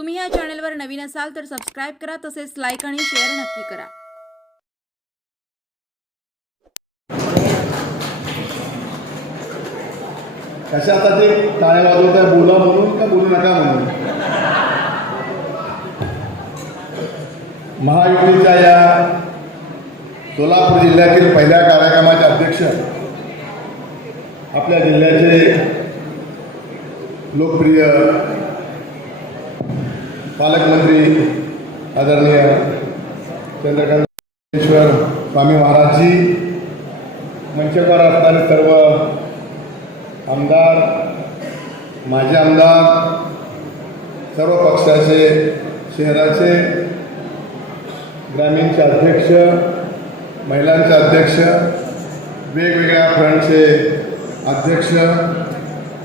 तुम्ही या चॅनलवर नवीन असाल तर सबस्क्राईब करा तसेच लाईक आणि शेअर नक्की करा. कशाचा ते टाळे वाजवत आहे बोला म्हणून का बोलू नका म्हणून? महायुतीच्या या सोलापूर जिल्ह्यातील पहिल्या कार्यक्रमाचे अध्यक्ष आपल्या जिल्ह्याचे लोकप्रिय पालकमंत्री आदरणीय चंद्रकांतेश्वर स्वामी महाराजजी मंचकार असणारे सर्व आमदार माजी आमदार सर्व पक्षाचे शहराचे ग्रामीणचे अध्यक्ष महिलांचे अध्यक्ष वेगवेगळ्या फ्रंटचे अध्यक्ष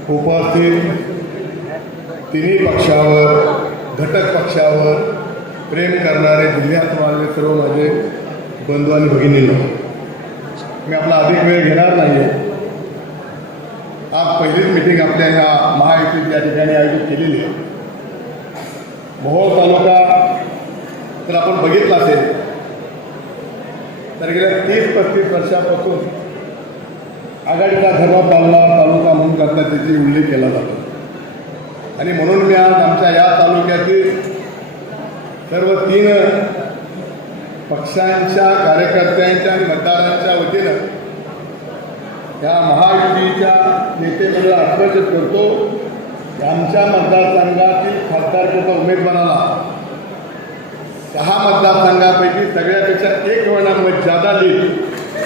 उपस्थित तिन्ही पक्षावर घटक पक्षावर प्रेम करणारे जिल्ह्यात मानले सर्व माझे बंधू आणि भगिनींना मी आपला अधिक वेळ घेणार नाही आज पहिलीच मिटिंग आपल्या ह्या महायुतीत या ठिकाणी आयोजित केलेली आहे. मोहोळ तालुका तर आपण बघितला असेल तर गेल्या तीस पस्तीस वर्षापासून आघाडीचा धर्म पालणारा तालुका म्हणून करता त्याची उल्लेख केला जातो. आणि म्हणून मी आज आमच्या या तालुक्यातील सर्व तीन पक्षांच्या कार्यकर्त्यांच्या आणि मतदारांच्या वतीनं या महायुतीच्या नेतेमंडळाला आश्वासित करतो. आमच्या मतदारसंघातील खासदारकीचा उमेदवाराला सहा मतदारसंघापैकी सगळ्यापेक्षा एक वर्णांमध्ये जादा देईल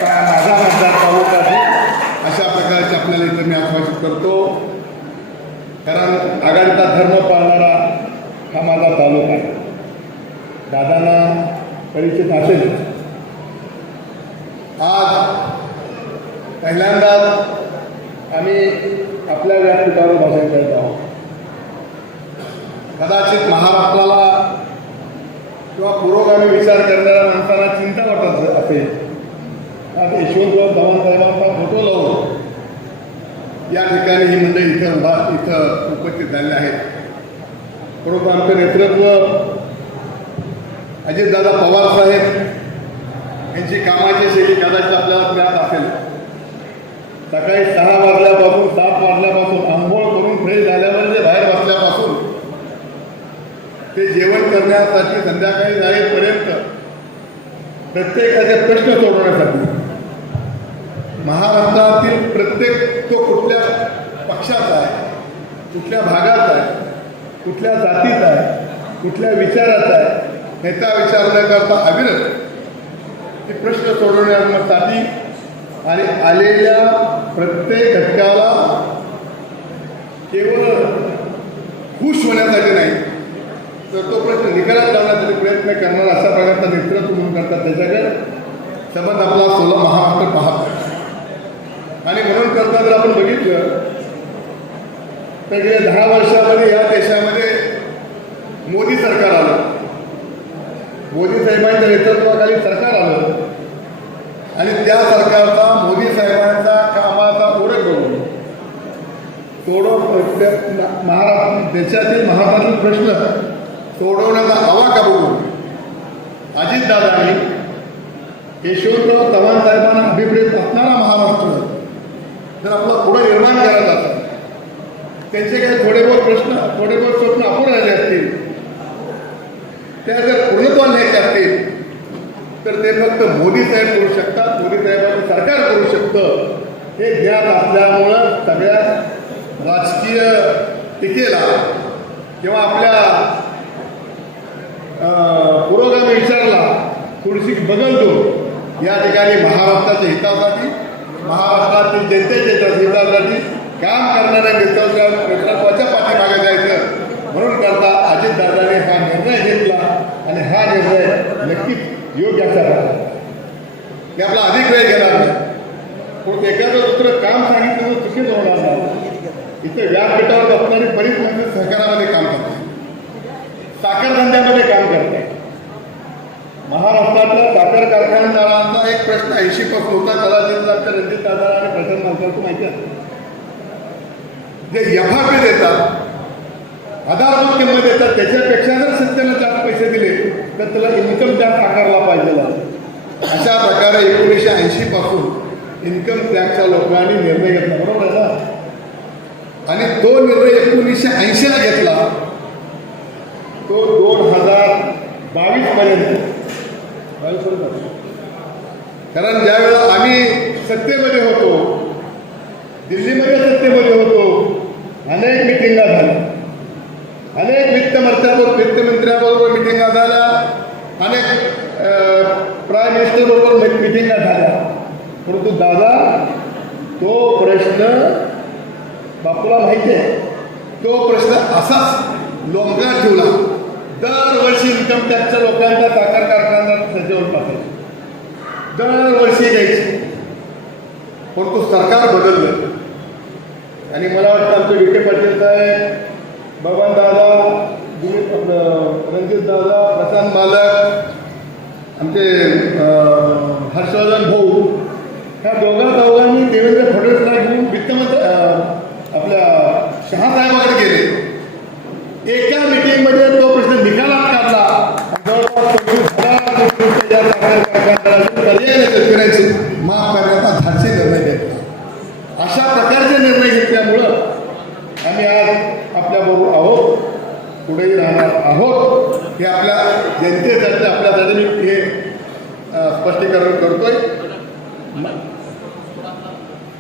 माझा मतदार तालुका आहे. अशा प्रकारचे आपल्याला इथं मी आश्वासित करतो. कारण आघाडीचा धर्म पाळणारा हा माझा तालुका आहे. दादांना परिचित असेल. आज पहिल्यांदाच आम्ही आपल्या व्यासपीठावर भाषण करत आहोत. कदाचित महाराष्ट्राला किंवा पुरोगामी विचार करणाऱ्या माणसांना चिंता वाटत असेल आज यशवंतराव चव्हाण साहेबांचा फोटो लावून या ठिकाणी ही मंडळी इथं उभा इथं उपस्थित झाले आहेत. परंतु आमचं नेतृत्व अजितदादा पवार साहेब यांची कामाची शैली कदाचित आपल्याला ज्ञात असेल. सकाळी सहा वाजल्यापासून सात वाजल्यापासून आंघोळ करून फ्रेश झाल्यावर जे बाहेर बसल्यापासून ते जेवण करण्यासाठी संध्याकाळी जाईपर्यंत प्रत्येकाचे प्रश्न सोडवण्यासाठी महाराष्ट्रातील प्रत्येक तो कुठल्या पक्षाचा आहे कुठल्या भागात आहे कुठल्या जातीचा आहे कुठल्या विचाराचा आहे ह्याचा विचारण्याकरता अविरत ते प्रश्न सोडवण्यासाठी आणि आलेल्या प्रत्येक घटकाला केवळ खुश होण्यासाठी नाही तर तो प्रश्न निकालात लावण्यासाठी प्रयत्न करणार अशा प्रकारचा नेतृत्व म्हणून करतात त्याच्याकडे. सबंध आपला सोला महाराष्ट्र पाहतो आणि म्हणून करता जर आपण बघितलं तर गेल्या दहा वर्षामध्ये या देशामध्ये मोदी सरकार आलं. मोदी साहेबांच्या नेतृत्वाखाली सरकार आलं. आणि त्या सरकारचा मोदी साहेबांचा कामाचा ओळख बघून सोडव महाराष्ट्र देशातील महाराष्ट्रातील प्रश्न सोडवण्याचा आवाका बघून अजितदादांनी यशवंतराव चव्हाण साहेबांना अभिप्रेत असणारा महाराष्ट्र जर आपलं पुढं निर्माण करायला असेल त्यांचे काही थोडे बहुत प्रश्न थोडे बहुत स्वप्न आपण राहिले असतील. त्या जर पूर्णत्वाला न्यायचे असतील तर ते फक्त मोदी साहेब करू शकतात. मोदी साहेबांचं सरकार करू शकतं. हे ज्ञान असल्यामुळं सगळ्या राजकीय टीकेला किंवा आपल्या अं, पुरोगामी विचारला थोडीशी बदलतो या ठिकाणी महाराष्ट्राच्या हितासाठी महाराष्ट्रातील जनतेच्या हितासाठी काम करणाऱ्या नेत्यांच्या प्रकल्पाच्या पाठीमागे जायचं म्हणून करता अजितदादाने हा निर्णय घेतला आणि हा निर्णय नक्कीच योग्य असा ते मी आपला अधिक वेळ घेणार नाही. पण एखादं दुसरं काम सांगितलं तर चुकीच होणार नाही. इथे व्यासपीठावर बसणारी बरीच माणसं सहकारामध्ये काम करतात. साखर धंद्यामध्ये काम करतात. महाराष्ट्रातल्या साखर कारखानदारांचा एक प्रश्न ऐंशी पासून होता कदाचित आमच्या रणजित दादा आणि प्रशांत मालकांचं माहिती आहे. जे एफ देतात आधारभूत किंमत देतात त्याच्यापेक्षा जर शेतकऱ्याला जास्त पैसे दिले तर त्याला इन्कम टॅक्स आकारला पाहिजे. अशा प्रकारे एकोणीसशे ऐंशी पासून इन्कम टॅक्सच्या लोकांनी निर्णय घेतला बरोबर आहे ना? आणि तो निर्णय एकोणीसशे ऐंशीला घेतला. तो दोन हजार बावीस पर्यंत. बावीस पर्यंत. कारण ज्यावेळेला आम्ही सत्तेमध्ये होतो. दिल्लीमध्ये सत्तेमध्ये होतो. अनेक मिटिंगा झाल्या. अनेक वित्तमंत्र्याबरोबर वित्तमंत्र्याबरोबर मिटिंगा झाल्या. अनेक प्राईम मिनिस्टरबरोबर मिटिंगा झाल्या. परंतु दादा तो प्रश्न बापूला माहिती आहे. तो प्रश्न असाच. लोंबका ठेवला. दरवर्षी इन्कम टॅक्सचा लोकांचा साखर कारखाना सज्जवून टाकायचा दरवर्षी घ्यायची परंतु सरकार बदललं आणि मला वाटतं आमचे विखे पाटील साहेब बबन दादा दिलीप आपलं रणजित दादा प्रशांत मालक आमचे अं, हर्षवर्धन भाऊ ह्या दोघा चौघांनी देवेंद्र फडणवीसला घेऊन वित्तमंत्री अं, आपल्या शहासाहेबाकडे गेले एका मिटिंगमध्ये तो प्रश्न निकालात काढला आणि जवळपास पंचवीस हजार कोटी रुपये या साखर कारखान्याला पर्याय शेतकऱ्यांचे माफ करण्याचा धाडसी निर्णय घेतला अशा प्रकारचे निर्णय घेतल्यामुळं आम्ही आज आपल्याबरोबर आहोत पुढेही राहणार आहोत हे आपल्या जनतेसाठी आपल्यासाठी मी हे स्पष्टीकरण करतोय.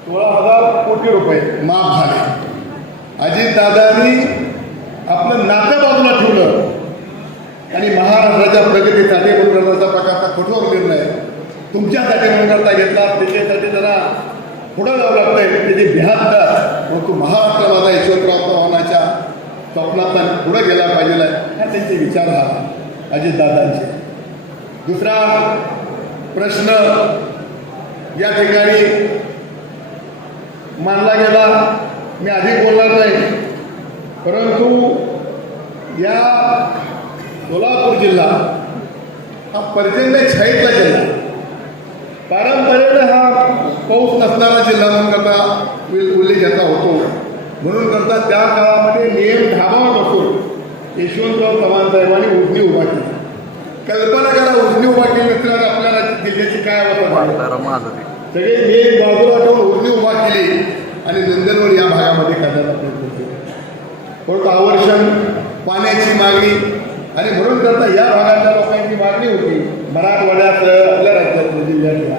सोळा हजार कोटी रुपये माफ झाले. अजितदादांनी आपलं नातं बाजूला ठेवलं. आणि महाराष्ट्राच्या प्रगतीसाठी म्हणून प्रकारचा कठोर निर्णय. तुमच्यासाठी म्हणून करता घेतला त्याच्यासाठी जरा पुढं जावं लागतंय. त्याची बिहार परंतु महाराष्ट्र माझा ईश्वर प्राप्त होण्याच्या स्वप्नात पुढं गेला पाहिजे हा त्यांचे विचार हा. अजितदादांचे. दुसरा प्रश्न या ठिकाणी मानला गेला. मी अधिक बोलणार नाही. परंतु या सोलापूर जिल्हा हा पर्जन्य छाईतला जिल्हा. पारंपरेने हा पाऊस नसणारा जिल्हा म्हणून करता उल्लेख याचा होतो. म्हणून करता त्या काळामध्ये नियम ढाबावर बसून यशवंतराव चव्हाण साहेबांनी उजनी उभा केली. कल्पना करा उजनी उभा केली नसल्यावर आपल्याला जिल्ह्याची काय अवस्था. सगळे नियम बाजूला ठेवून उजनी उभा केली आणि नंदनवर या भागामध्ये करण्याचा प्रयत्न केला. परंतु आवर्षण पाण्याची मागणी आणि म्हणून करता या भागातल्या लोकांची मागणी होती. मराठवाड्यात आपल्या राज्यातल्या जिल्ह्यातल्या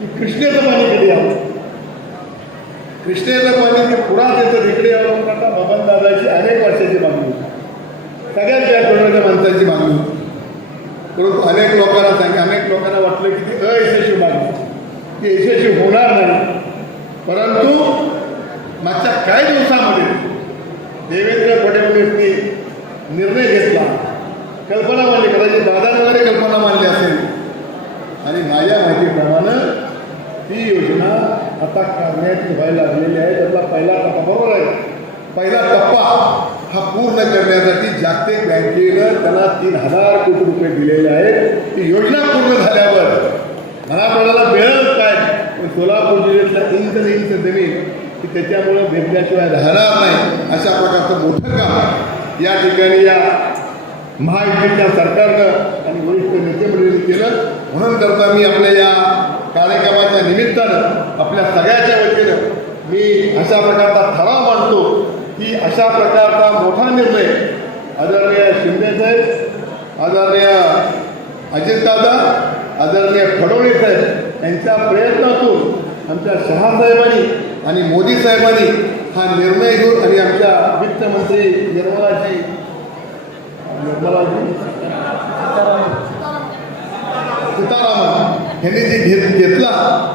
की कृष्णेचं पाणी कधी यावं कृष्णेचं पाणी जे पुरात येतं तिकडे. यावं म्हणून करता बबन दादाची अनेक वर्षाची मागणी होती. सगळ्यात या टोळ्याच्या माणसाची मागणी परंतु अनेक लोकांना सांगे अनेक लोकांना वाटलं की ती अयशस्वी मागणी ती यशस्वी होणार नाही. परंतु मागच्या काही दिवसामध्ये देवेंद्र फडणवीसनी निर्णय घेतला. कल्पना मांडली कदाचित दादाने वगैरे कल्पना मांडली असेल. आणि माझ्या माहितीप्रमाणे ती योजना आता करण्याची व्हायला लागलेली आहे. त्यातला पहिला टप्पा बरोबर आहे. पहिला टप्पा हा पूर्ण करण्यासाठी जागतिक बँकेनं त्यांना तीन हजार कोटी रुपये दिलेले आहेत. ती योजना पूर्ण झाल्यावर मराठवाड्याला मिळत काय पण सोलापूर जिल्ह्यातल्या इंच इंच जमीन की त्याच्यामुळं भेटल्याशिवाय राहणार नाही. अशा प्रकारचं मोठं काम या ठिकाणी या महायुतीच्या सरकारनं आणि वरिष्ठ नेतेमंडळींनी केलं. म्हणून करता मी आपल्या या कार्यक्रमाच्या निमित्तानं आपल्या सगळ्याच्या वतीनं मी अशा प्रकारचा ठराव की अशा प्रकारचा मोठा निर्णय आदरणीय शिंदेसाहेब आदरणीय अजितदादा आदरणीय फडणवीस साहेब यांच्या प्रयत्नातून आमच्या शहासाहेबांनी आणि मोदी साहेबांनी हा निर्णय घेऊन आणि आमच्या वित्तमंत्री निर्मलाजी निर्मलाजी? सीतारामन यांनी जे घेत घेतला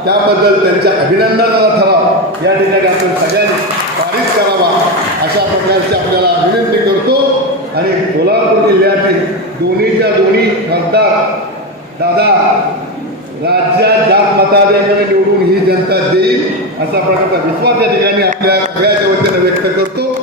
त्याबद्दल त्यांच्या अभिनंदनाला ठराव. या ठिकाणी आपण सगळ्यांनी पारित करावा. अशा प्रकारची आपल्याला विनंती करतो. आणि कोल्हापूर जिल्ह्यातील दोन्हीच्या दोन्ही खासदार दादा राज्यात जात मताधिकाने निवडून ही जनता देईल असा प्रकारचा विश्वास या ठिकाणी आपल्या सगळ्याच्या वतीनं व्यक्त करतो.